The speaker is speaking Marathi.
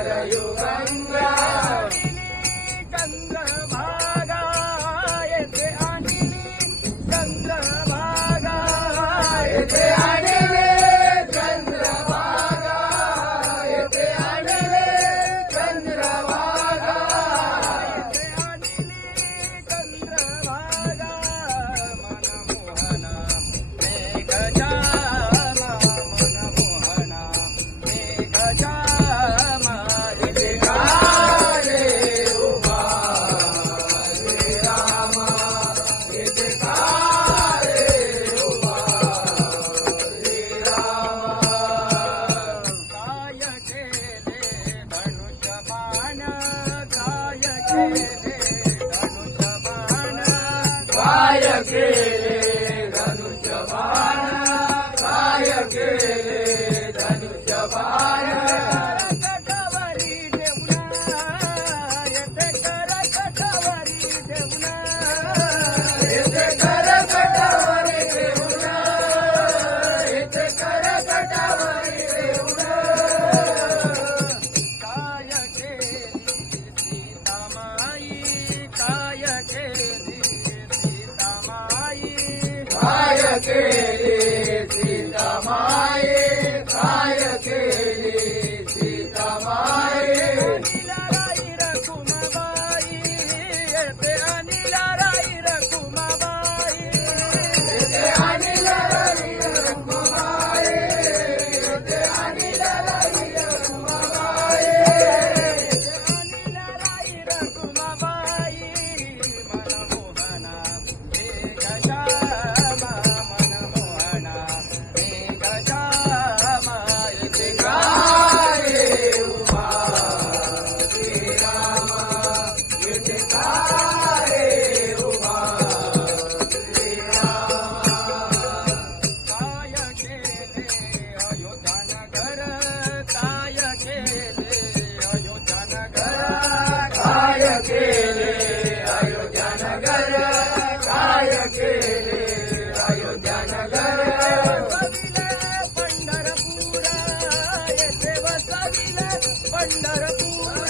युगंगा चंद्रभागा येथे आणली चंद्रभागा येथे आणली चंद्रभागा येथे आणली चंद्रभागा येथे आणली चंद्रभागा मनमोहना मेघश्यामा मनमोहना मेघश्यामा येथे काळे उभा रे रामा येथे काळे उभा रे रामा काय केले धनुष्यबाण काय केले धनुष्यबाण काय केले धनुष्यबाण काय केले धनुष्यबाण कटावरी देवना येथे कर कटावरी देवना येथे कर कटावरी देवना येथे कर कटावरी देवना काय केली सीतामाई काय केली सीतामाई काय केली सीतामाई काय केली सीतामाई अनिला राई रखुमाबाई येथे अनिला राई रखुमाबाई येथे अनिला राई रखुमाबाई येथे अनिला राई रखुमाबाई येथे अनिला राई रखुमाबाई मनमोहना मेघश्यामा मनमोहना मेघश्यामा येथे काळे उभा रे रामा येथे काळे उभा रे रामा काय केले अयोध्यानगर काय केले अयोध्यानगर काय केले अयोध्यानगर काय केले अयोध्यानगर वसविले पंढरपूर येथे वसविले पंढरपूर